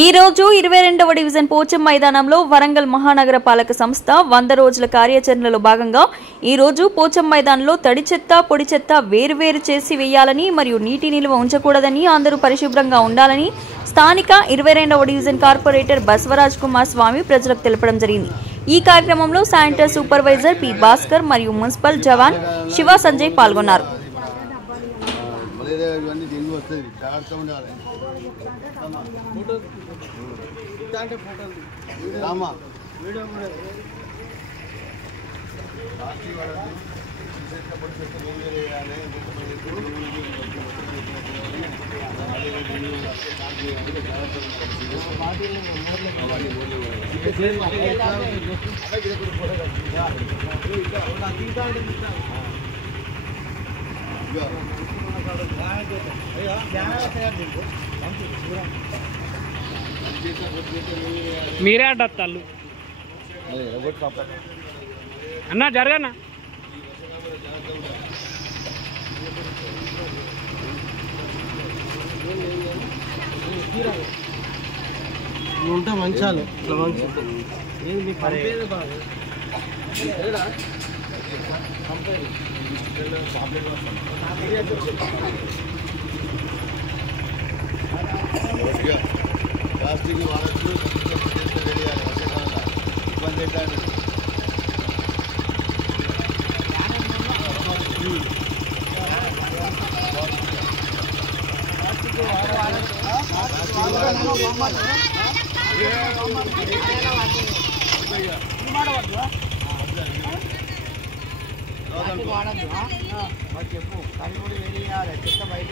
ఈ రోజు 22వ డివిజన్ పోచం మైదానంలో వరంగల్ మహానగర పాలక సంస్థ 100 రోజుల కార్యాచరణలో భాగంగా ఈ రోజు పోచం మైదానంలో తడి చెత్త పొడి చెత్త వేరువేరు చేసి వేయాలని మరియు నీటి నిల్వ ఉంచకూడదని అందరూ పరిశుభ్రంగా ఉండాలని స్థానిక 22వ డివిజన్ కార్పొరేటర్ బసవరాజ్ కుమార్ స్వామి ప్రజలకు తెలపడం జరిగింది। ఈ కార్యక్రమంలో శానిటరీ సూపర్వైజర్ పి భాస్కర్ మరియు మున్సిపల్ జవాన్ శివ సంజయ్ పాల్గొన్నారు। మీరే అడ్డత్తాళ్ళు అన్నా జరగన్నా ఉంటా మంచాలు ప్లాస్టిక్ వాడచ్చు ఇబ్బంది అవుతాడు। చెప్పు కడిగుడి వేయాలి చెత్త బయట